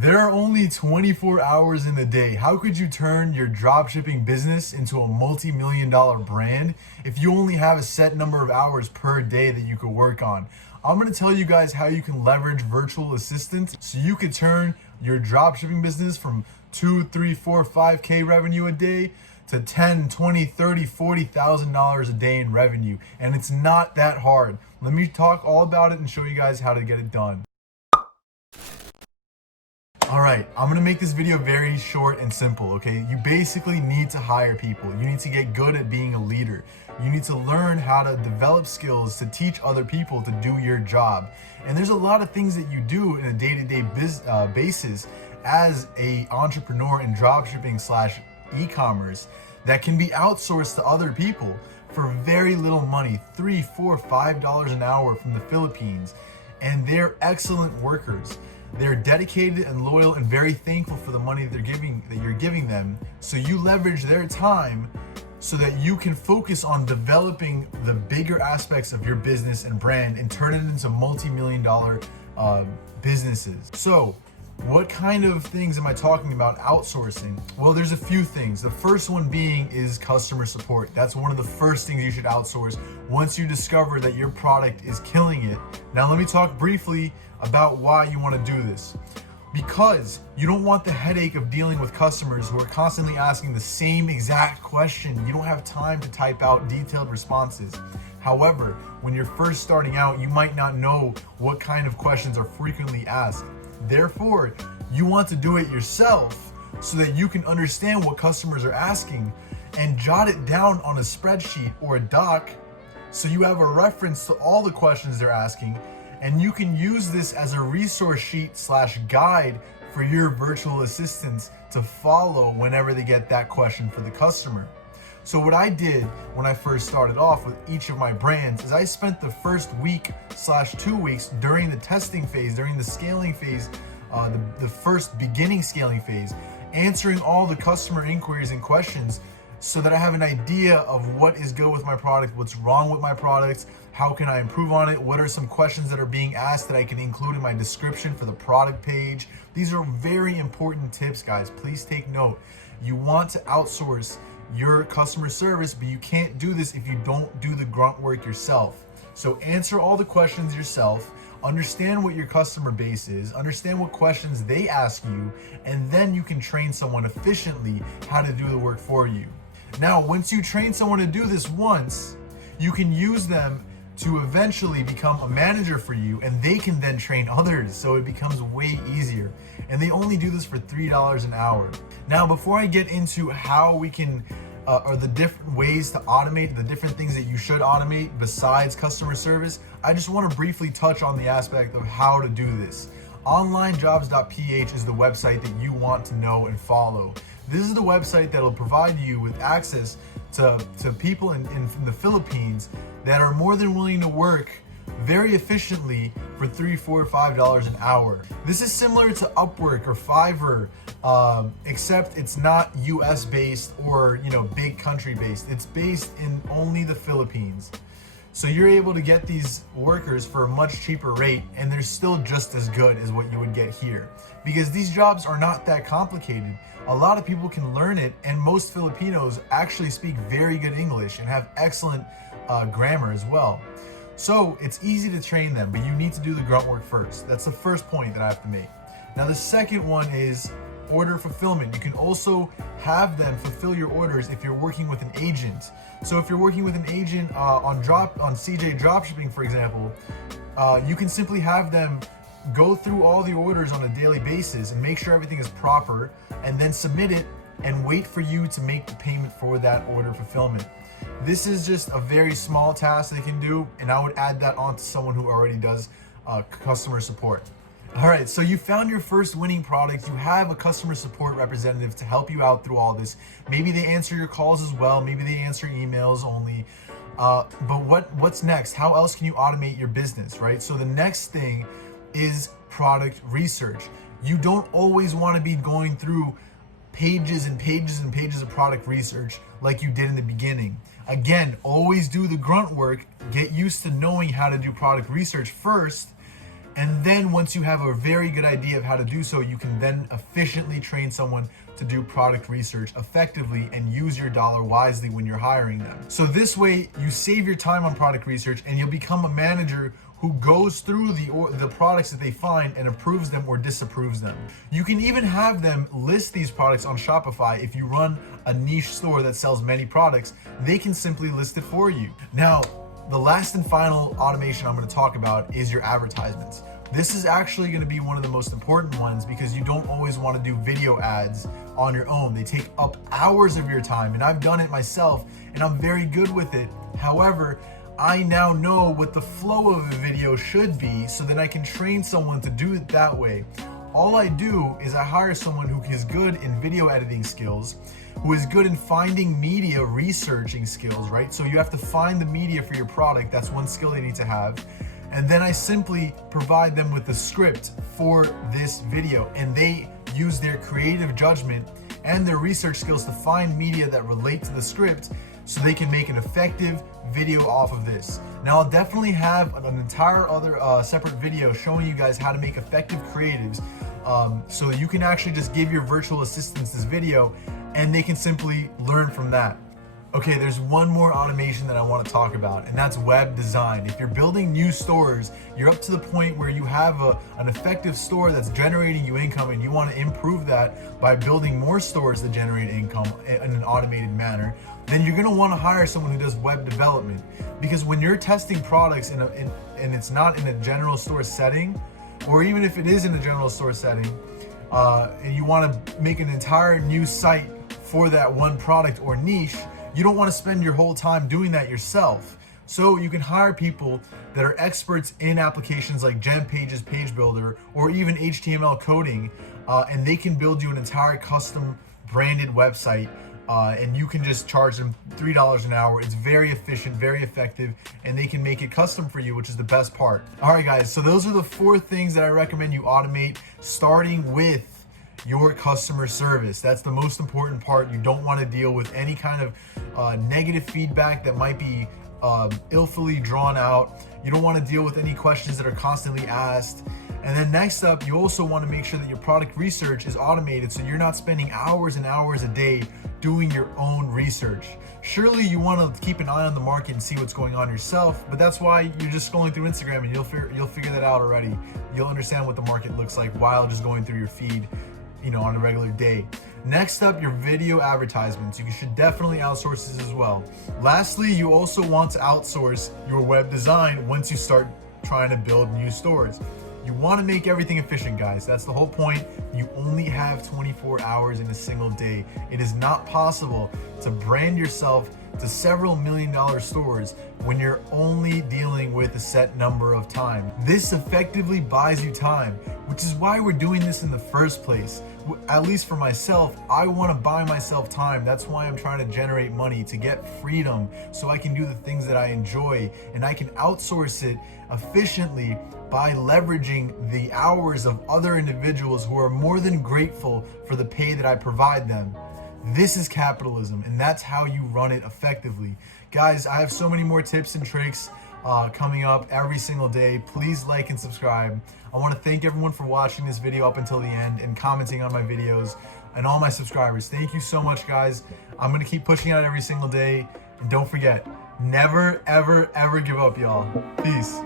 There are only 24 hours in the day. How could you turn your dropshipping business into a multi-million-dollar brand if you only have a set number of hours per day that you could work on? I'm going to tell you guys how you can leverage virtual assistants so you could turn your dropshipping business from 2, 3, 4, 5K revenue a day to 10, 20, 30, $40,000 a day in revenue. And it's not that hard. Let me talk all about it and show you guys how to get it done. All right, I'm gonna make this video very short and simple, okay? You basically need to hire people. You need to get good at being a leader. You need to learn how to develop skills to teach other people to do your job. And there's a lot of things that you do in a day-to-day basis as a entrepreneur in dropshipping / e-commerce that can be outsourced to other people for very little money, $3, $4, $5 an hour from the Philippines. And they're excellent workers. They're dedicated and loyal and very thankful for the money that you're giving them. So you leverage their time so that you can focus on developing the bigger aspects of your business and brand and turn it into multi-million-dollar businesses. So what kind of things am I talking about outsourcing? Well, there's a few things. The first one being is customer support. That's one of the first things you should outsource once you discover that your product is killing it. Now, let me talk briefly about why you want to do this. Because you don't want the headache of dealing with customers who are constantly asking the same exact question. You don't have time to type out detailed responses. However, when you're first starting out, you might not know what kind of questions are frequently asked. Therefore, you want to do it yourself so that you can understand what customers are asking and jot it down on a spreadsheet or a doc so you have a reference to all the questions they're asking, and you can use this as a resource sheet / guide for your virtual assistants to follow whenever they get that question for the customer. So what I did when I first started off with each of my brands is I spent the first week / 2 weeks during the testing phase, during the scaling phase, the first beginning scaling phase, answering all the customer inquiries and questions so that I have an idea of what is good with my product, what's wrong with my products, how can I improve on it, what are some questions that are being asked that I can include in my description for the product page. These are very important tips, guys. Please take note. You want to outsource your customer service, but you can't do this if you don't do the grunt work yourself. So answer all the questions yourself, understand what your customer base is, understand what questions they ask you, and then you can train someone efficiently how to do the work for you. Now, once you train someone to do this once, you can use them to eventually become a manager for you, and they can then train others, so it becomes way easier. And they only do this for $3 an hour. Now, before I get into how we can, or the different ways to automate, the different things that you should automate besides customer service, I just want to briefly touch on the aspect of how to do this. Onlinejobs.ph is the website that you want to know and follow. This is the website that will provide you with access to people in the Philippines that are more than willing to work very efficiently for $3, $4, $5 an hour. This is similar to Upwork or Fiverr, except it's not US based or big country based. It's based in only the Philippines. So you're able to get these workers for a much cheaper rate, and they're still just as good as what you would get here. Because these jobs are not that complicated. A lot of people can learn it, and most Filipinos actually speak very good English and have excellent grammar as well. So it's easy to train them, but you need to do the grunt work first. That's the first point that I have to make. Now, the second one is order fulfillment. You can also have them fulfill your orders if you're working with an agent. So if you're working with an agent on CJ Dropshipping, for example, you can simply have them go through all the orders on a daily basis and make sure everything is proper, and then submit it and wait for you to make the payment for that order fulfillment. This is just a very small task they can do, and I would add that on to someone who already does customer support. All right, so you found your first winning product. You have a customer support representative to help you out through all this. Maybe they answer your calls as well. Maybe they answer emails only. But what's next? How else can you automate your business, right? So the next thing is product research. You don't always want to be going through pages and pages and pages of product research like you did in the beginning. Again, always do the grunt work. Get used to knowing how to do product research first, And then once you have a very good idea of how to do so, you can then efficiently train someone to do product research effectively and use your dollar wisely when you're hiring them. So this way you save your time on product research and you'll become a manager who goes through the products that they find and approves them or disapproves them. You can even have them list these products on Shopify. If you run a niche store that sells many products, they can simply list it for you. Now, the last and final automation I'm going to talk about is your advertisements. This is actually going to be one of the most important ones because you don't always want to do video ads on your own. They take up hours of your time, and I've done it myself and I'm very good with it. However, I now know what the flow of a video should be so that I can train someone to do it that way. All I do is I hire someone who is good in video editing skills, who is good in finding media researching skills, right? So you have to find the media for your product. That's one skill they need to have. And then I simply provide them with the script for this video, and they use their creative judgment and their research skills to find media that relate to the script so they can make an effective video off of this. Now, I'll definitely have an entire other separate video showing you guys how to make effective creatives, so you can actually just give your virtual assistants this video and they can simply learn from that. Okay, there's one more automation that I want to talk about, and that's web design. If you're building new stores, you're up to the point where you have an effective store that's generating you income, and you want to improve that by building more stores that generate income in an automated manner, then you're going to want to hire someone who does web development. Because when you're testing products and it's not in a general store setting, or even if it is in a general store setting, and you want to make an entire new site for that one product or niche, you don't want to spend your whole time doing that yourself. So you can hire people that are experts in applications like GenPages, Page Builder, or even HTML coding, and they can build you an entire custom branded website, and you can just charge them $3 an hour. It's very efficient, very effective, and they can make it custom for you, which is the best part. All right, guys, so those are the 4 things that I recommend you automate, starting with your customer service. That's the most important part. You don't want to deal with any kind of negative feedback that might be illfully drawn out. You don't want to deal with any questions that are constantly asked. And then next up, you also want to make sure that your product research is automated so you're not spending hours and hours a day doing your own research. Surely you want to keep an eye on the market and see what's going on yourself, but that's why you're just scrolling through Instagram and you'll figure that out already. You'll understand what the market looks like while just going through your feed, on a regular day. Next up, your video advertisements. You should definitely outsource this as well. Lastly, you also want to outsource your web design once you start trying to build new stores. You want to make everything efficient, guys. That's the whole point. You only have 24 hours in a single day. It is not possible to brand yourself to several $million stores when you're only dealing with a set number of time. This effectively buys you time, which is why we're doing this in the first place. At least for myself, I want to buy myself time. That's why I'm trying to generate money, to get freedom so I can do the things that I enjoy, and I can outsource it efficiently by leveraging the hours of other individuals who are more than grateful for the pay that I provide them. This is capitalism, and that's how you run it effectively. Guys, I have so many more tips and tricks coming up every single day. Please like and subscribe. I want to thank everyone for watching this video up until the end and commenting on my videos, and all my subscribers. Thank you so much, guys. I'm going to keep pushing out every single day. And don't forget, never, ever, ever give up, y'all. Peace.